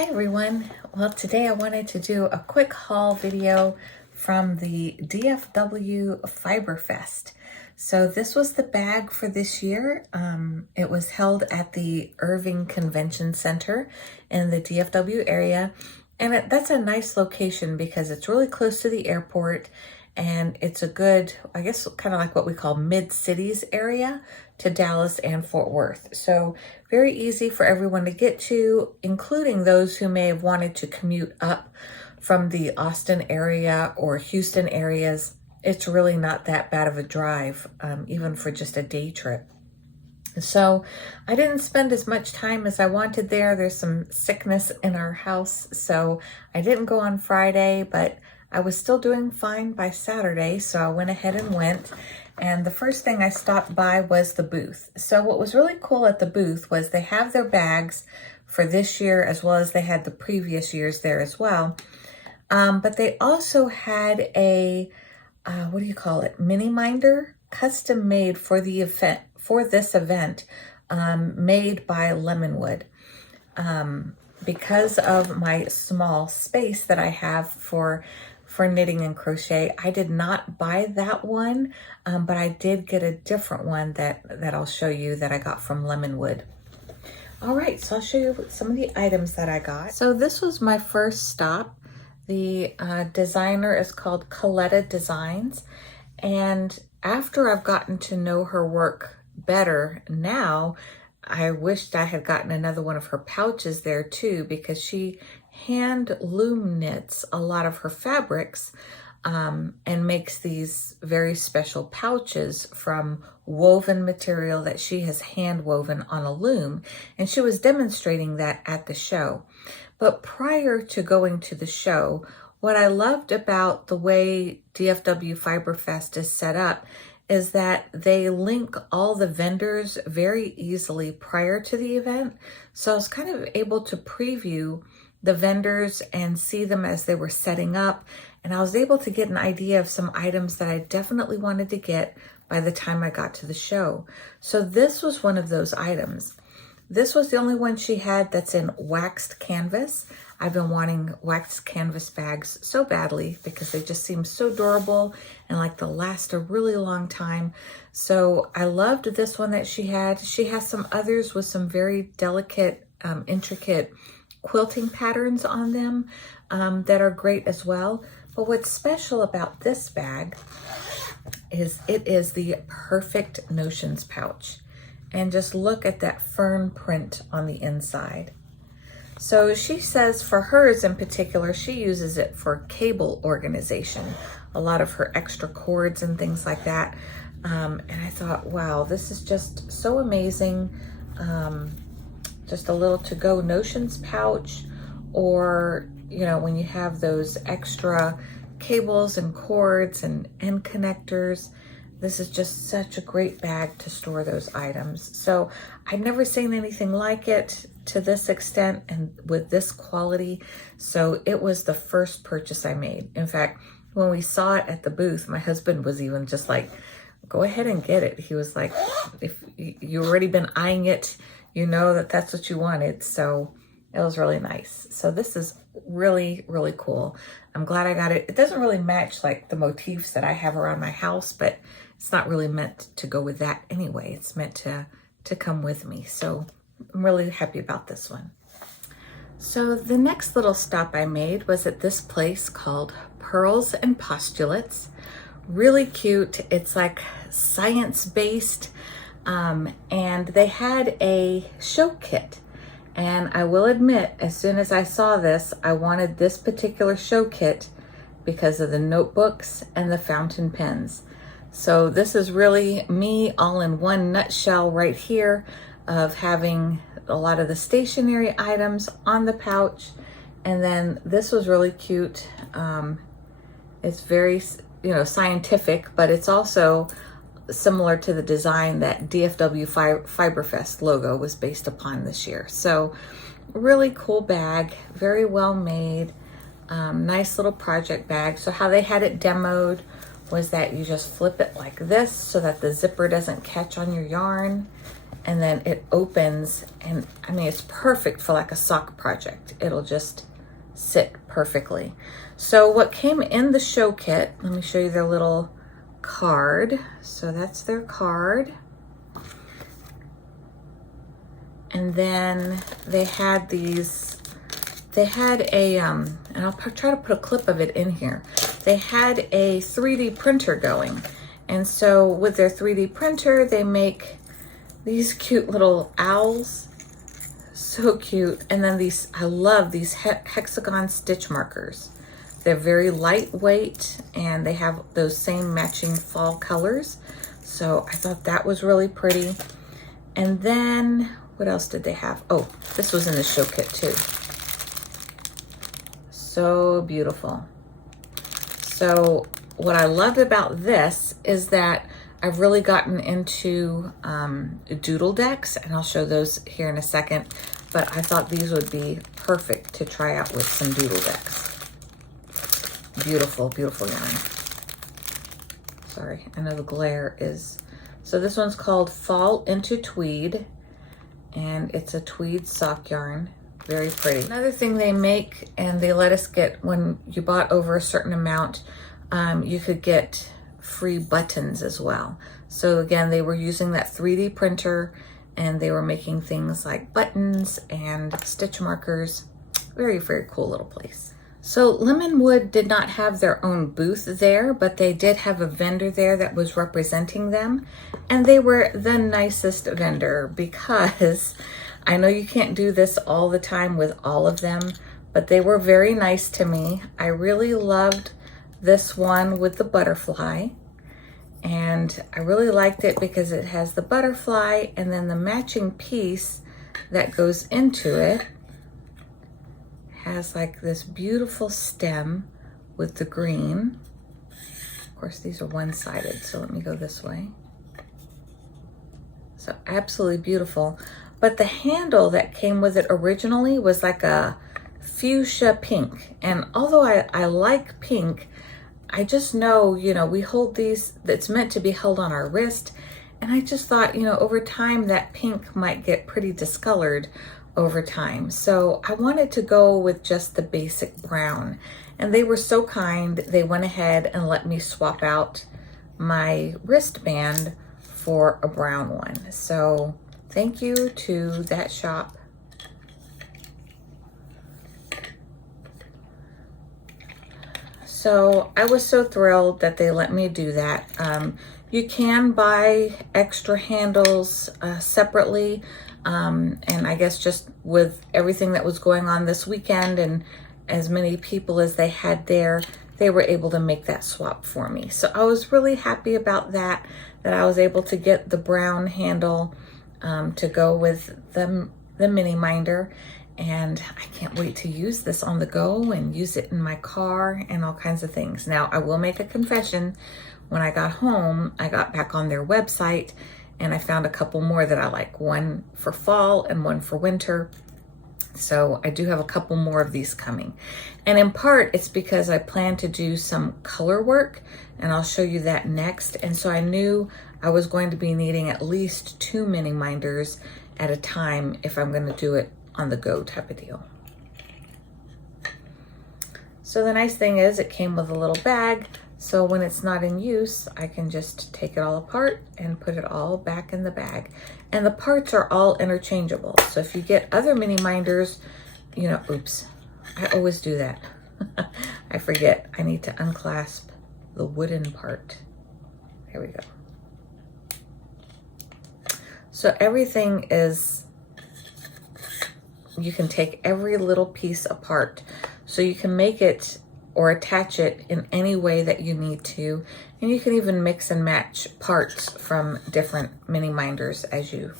Hi everyone. Well, today I wanted to do a quick haul video from the DFW Fiber Fest. So this was the bag for this year. It was held at the Irving Convention Center in the DFW area. And that's a nice location because it's really close to the airport and it's a good, I guess, kind of like what we call mid-cities area to Dallas and Fort Worth. So very easy for everyone to get to, including those who may have wanted to commute up from the Austin area or Houston areas. It's really not that bad of a drive, even for just a day trip. So I didn't spend as much time as I wanted there. There's some sickness in our house, so I didn't go on Friday, but I was still doing fine by Saturday, so I went ahead and went. And the first thing I stopped by was the booth. So what was really cool at the booth was they have their bags for this year as well as they had the previous years there as well. But they also had a, what do you call it? Mini minder, custom made for the event, for this event, made by Lemonwood. Because of my small space that I have for knitting and crochet, I did not buy that one, but I did get a different one that I'll show you that I got from Lemonwood. All right, so I'll show you some of the items that I got. So this was my first stop. The designer is called Calleta Designs, and after I've gotten to know her work better now, I wished I had gotten another one of her pouches there too, because she hand loom knits a lot of her fabrics and makes these very special pouches from woven material that she has hand woven on a loom. And she was demonstrating that at the show. But prior to going to the show, what I loved about the way DFW Fiber Fest is set up is that they link all the vendors very easily prior to the event. So I was kind of able to preview the vendors and see them as they were setting up. And I was able to get an idea of some items that I definitely wanted to get by the time I got to the show. So this was one of those items. This was the only one she had that's in waxed canvas. I've been wanting waxed canvas bags so badly because they just seem so durable and like they'll last a really long time. So I loved this one that she had. She has some others with some very delicate, intricate quilting patterns on them that are great as well. But what's special about this bag is it is the perfect notions pouch. And just look at that fern print on the inside. So she says for hers in particular, she uses it for cable organization, a lot of her extra cords and things like that. And I thought, wow, this is just so amazing. Just a little to-go notions pouch, or, you know, when you have those extra cables and cords and end connectors, this is just such a great bag to store those items. So I'd never seen anything like it to this extent and with this quality. So it was the first purchase I made. In fact, when we saw it at the booth, my husband was even just like, go ahead and get it. He was like, if you've already been eyeing it, you know that that's what you wanted. So it was really nice. So this is really, really cool. I'm glad I got it. It doesn't really match like the motifs that I have around my house, but it's not really meant to go with that anyway. It's meant to come with me. So I'm really happy about this one. So the next little stop I made was at this place called Purls and Postulates. Really cute. It's like science-based, and they had a show kit. And I will admit, as soon as I saw this, I wanted this particular show kit because of the notebooks and the fountain pens. So this is really me all in one nutshell right here of having a lot of the stationery items on the pouch. And then this was really cute. It's very, you know, scientific, but it's also similar to the design that DFW Fiber Fest logo was based upon this year. So really cool bag, very well made, nice little project bag. So how they had it demoed was that you just flip it like this so that the zipper doesn't catch on your yarn. and then it opens, and I mean, it's perfect for like a sock project. It'll just sit perfectly. So what came in the show kit, let me show you their little card. So that's their card. And then they had these, they had a, and I'll try to put a clip of it in here. They had a 3D printer going. And so with their 3D printer, they make these cute little owls. So cute. And then these, I love these hexagon stitch markers. They're very lightweight and they have those same matching fall colors. So I thought that was really pretty. And then what else did they have? Oh, this was in the show kit too. So beautiful. So what I loved about this is that I've really gotten into Doodle Decks, and I'll show those here in a second, but I thought these would be perfect to try out with some Doodle Decks. Beautiful, beautiful yarn. Sorry, I know the glare is... So this one's called Fall Into Tweed, and it's a tweed sock yarn. Very pretty. Another thing they make, and they let us get, when you bought over a certain amount, you could get free buttons as well. So again, they were using that 3D printer, and they were making things like buttons and stitch markers. Very, very cool little place. So Lemonwood did not have their own booth there, but they did have a vendor there that was representing them. And they were the nicest vendor, because I know you can't do this all the time with all of them, but they were very nice to me. I really loved this one with the butterfly. And I really liked it because it has the butterfly and then the matching piece that goes into it has like this beautiful stem with the green. Of course, these are one-sided, so let me go this way. So absolutely beautiful. But the handle that came with it originally was like a fuchsia pink. And although I like pink, I just know, you know, we hold these, that's meant to be held on our wrist. And I just thought, you know, over time that pink might get pretty discolored over time. So I wanted to go with just the basic brown. And they were so kind. They went ahead and let me swap out my wristband for a brown one. So thank you to that shop. So I was so thrilled that they let me do that. You can buy extra handles separately. And I guess just with everything that was going on this weekend and as many people as they had there, they were able to make that swap for me. So I was really happy about that I was able to get the brown handle to go with the mini minder. And I can't wait to use this on the go and use it in my car and all kinds of things. Now, I will make a confession. When I got home, I got back on their website and I found a couple more that I like, one for fall and one for winter. So I do have a couple more of these coming. And in part, it's because I plan to do some color work, and I'll show you that next. And so I knew I was going to be needing at least 2 mini minders at a time if I'm going to do it on the go type of deal. So the nice thing is it came with a little bag. So when it's not in use, I can just take it all apart and put it all back in the bag. And the parts are all interchangeable. So if you get other mini minders, you know, oops, I always do that. I forget, I need to unclasp the wooden part. There we go. So everything is, you can take every little piece apart. So you can make it or attach it in any way that you need to. And you can even mix and match parts from different mini minders as you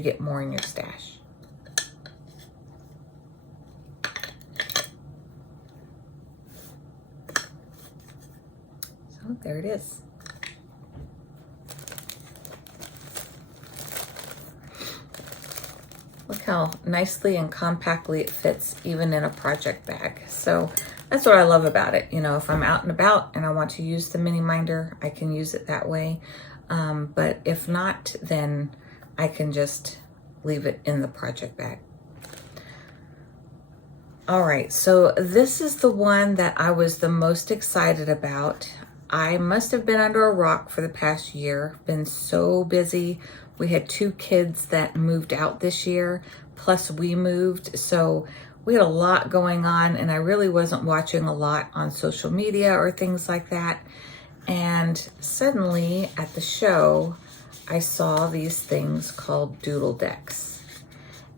get more in your stash. So there it is. Look how nicely and compactly it fits even in a project bag. So that's what I love about it. You know, if I'm out and about and I want to use the mini minder, I can use it that way. But if not, then I can just leave it in the project bag. All right, so this is the one that I was the most excited about. I must have been under a rock for the past year, been so busy. We had 2 kids that moved out this year, plus we moved, so we had a lot going on, and I really wasn't watching a lot on social media or things like that. And suddenly at the show, I saw these things called Doodle Decks.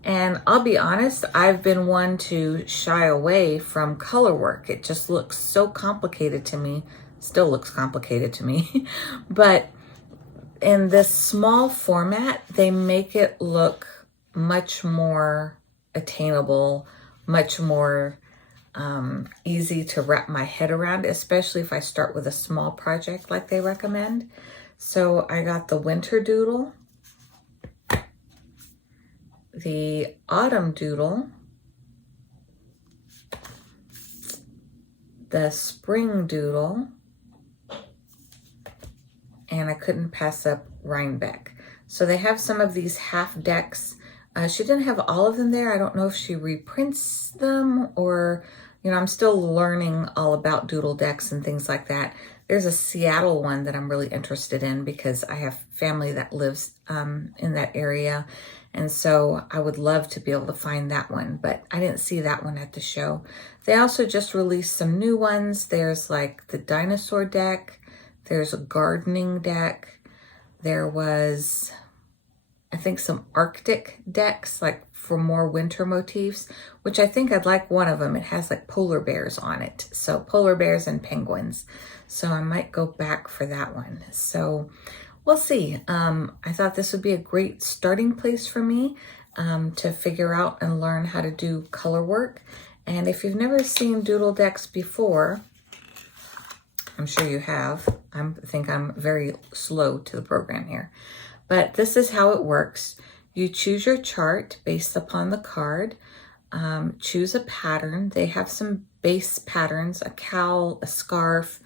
And I'll be honest, I've been one to shy away from color work. It just looks so complicated to me. Still looks complicated to me. But in this small format, they make it look much more attainable, much more easy to wrap my head around, especially if I start with a small project like they recommend. So I got the winter doodle, the autumn doodle, the spring doodle, and I couldn't pass up Rhinebeck. So they have some of these half decks. She didn't have all of them there. I don't know if she reprints them or, you know, I'm still learning all about Doodle Decks and things like that. There's a Seattle one that I'm really interested in because I have family that lives in that area. And so I would love to be able to find that one, but I didn't see that one at the show. They also just released some new ones. There's like the dinosaur deck. There's a gardening deck. There was, I think, some Arctic decks, like for more winter motifs, which I think I'd like one of them. It has like polar bears on it. So polar bears and penguins. So I might go back for that one. So we'll see. I thought this would be a great starting place for me to figure out and learn how to do color work. And if you've never seen Doodle Decks before, I'm sure you have. I think I'm very slow to the program here. But this is how it works. You choose your chart based upon the card. Choose a pattern. They have some base patterns, a cowl, a scarf,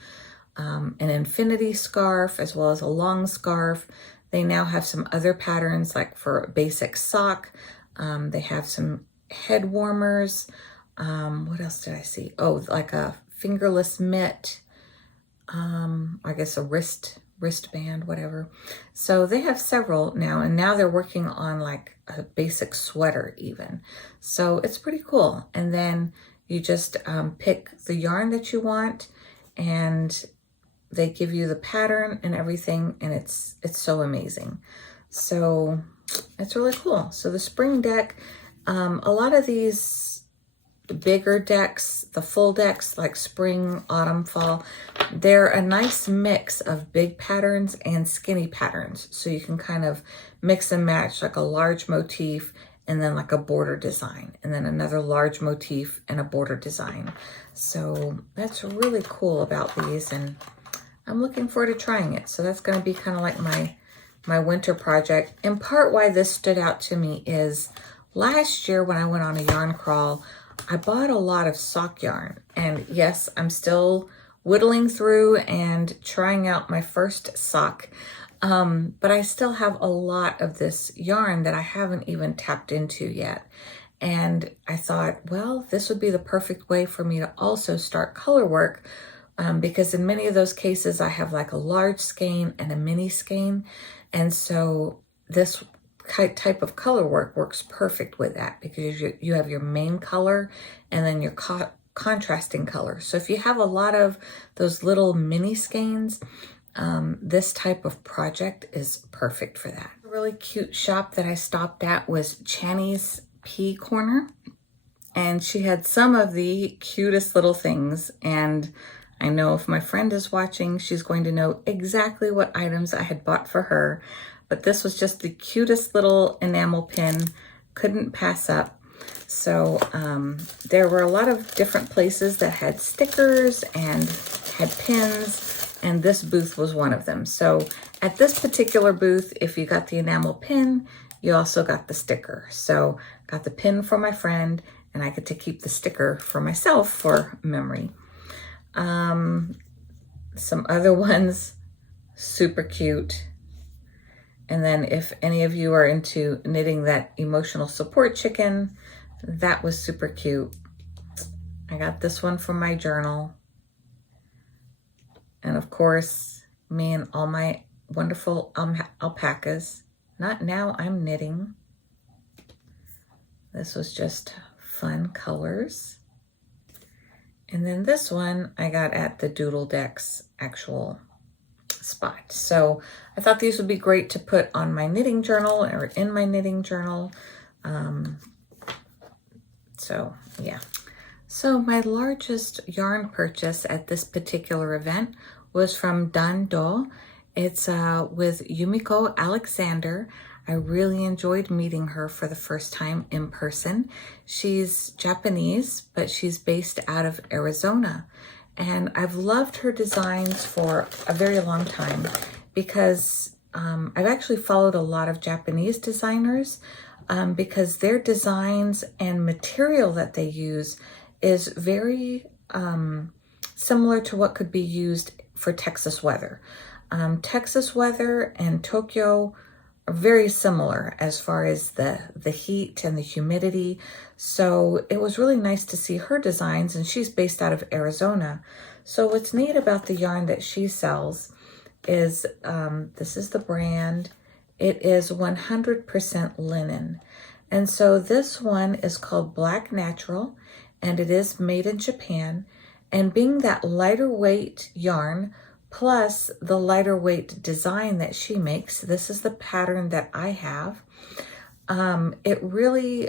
an infinity scarf, as well as a long scarf. They now have some other patterns, like for a basic sock. They have some head warmers. What else did I see? Oh, like a fingerless mitt. I guess a wristband, whatever. So they have several now, and now they're working on like a basic sweater even. So it's pretty cool. And then you just pick the yarn that you want, and they give you the pattern and everything, and it's so amazing. So it's really cool. So the spring deck, a lot of these bigger decks, the full decks like spring, autumn, fall, they're a nice mix of big patterns and skinny patterns. So you can kind of mix and match like a large motif and then like a border design, and then another large motif and a border design. So that's really cool about these, and I'm looking forward to trying it. So that's going to be kind of like my winter project. In part why this stood out to me is last year when I went on a yarn crawl, I bought a lot of sock yarn, and yes, I'm still whittling through and trying out my first sock, but I still have a lot of this yarn that I haven't even tapped into yet. And I thought, well, this would be the perfect way for me to also start color work, because in many of those cases I have like a large skein and a mini skein, and so this type of color work works perfect with that, because you have your main color and then your contrasting color. So if you have a lot of those little mini skeins, this type of project is perfect for that. A really cute shop that I stopped at was Channy's Pea Corner, and she had some of the cutest little things, and I know if my friend is watching, she's going to know exactly what items I had bought for her. But this was just the cutest little enamel pin, couldn't pass up. So there were a lot of different places that had stickers and had pins, and this booth was one of them. So at this particular booth, if you got the enamel pin, you also got the sticker. So got the pin for my friend, and I get to keep the sticker for myself for memory. Some other ones, super cute. And then if any of you are into knitting that emotional support chicken, that was super cute. I got this one from my journal. And of course, me and all my wonderful alpacas. Not now, I'm knitting. This was just fun colors. And then this one I got at the Doodle Decks actual spot. So I thought these would be great to put on my knitting journal or in my knitting journal. So yeah. So my largest yarn purchase at this particular event was from DanDoh. It's with Yumiko Alexander. I really enjoyed meeting her for the first time in person. She's Japanese, but she's based out of Arizona. And I've loved her designs for a very long time because I've actually followed a lot of Japanese designers because their designs and material that they use is very similar to what could be used for Texas weather. Texas weather and Tokyo are very similar as far as the heat and the humidity. So it was really nice to see her designs, and she's based out of Arizona. So what's neat about the yarn that she sells is, this is the brand, it is 100% linen. And so this one is called Black Natural, and it is made in Japan. And being that lighter weight yarn, plus the lighter weight design that she makes, this is the pattern that I have, it really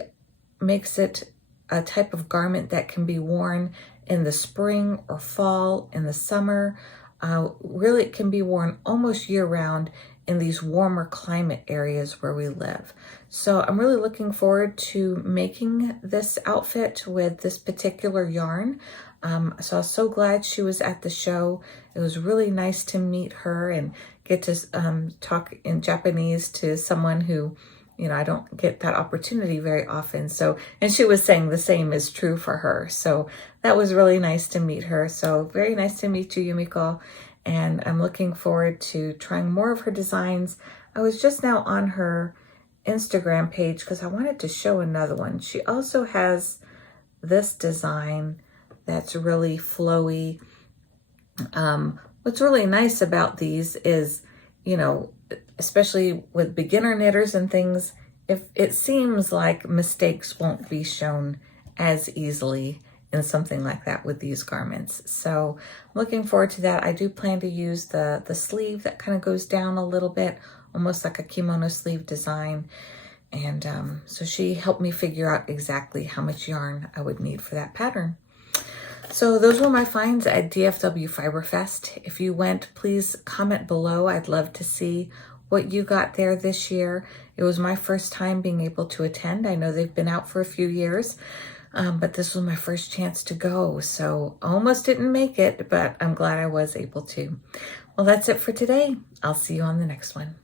makes it a type of garment that can be worn in the spring or fall, in the summer. Really, it can be worn almost year-round in these warmer climate areas where we live. So I'm really looking forward to making this outfit with this particular yarn. So I was so glad she was at the show. It was really nice to meet her and get to talk in Japanese to someone who, you know, I don't get that opportunity very often. So, and she was saying the same is true for her. So that was really nice to meet her. So very nice to meet you, Yumiko. And I'm looking forward to trying more of her designs. I was just now on her Instagram page because I wanted to show another one. She also has this design that's really flowy. What's really nice about these is, you know, especially with beginner knitters and things, if it seems like mistakes won't be shown as easily in something like that with these garments. So I'm looking forward to that. I do plan to use the sleeve that kind of goes down a little bit, almost like a kimono sleeve design. And so she helped me figure out exactly how much yarn I would need for that pattern. So those were my finds at DFW Fiber Fest. If you went, please comment below. I'd love to see what you got there this year. It was my first time being able to attend. I know they've been out for a few years, but this was my first chance to go. So almost didn't make it, but I'm glad I was able to. Well, that's it for today. I'll see you on the next one.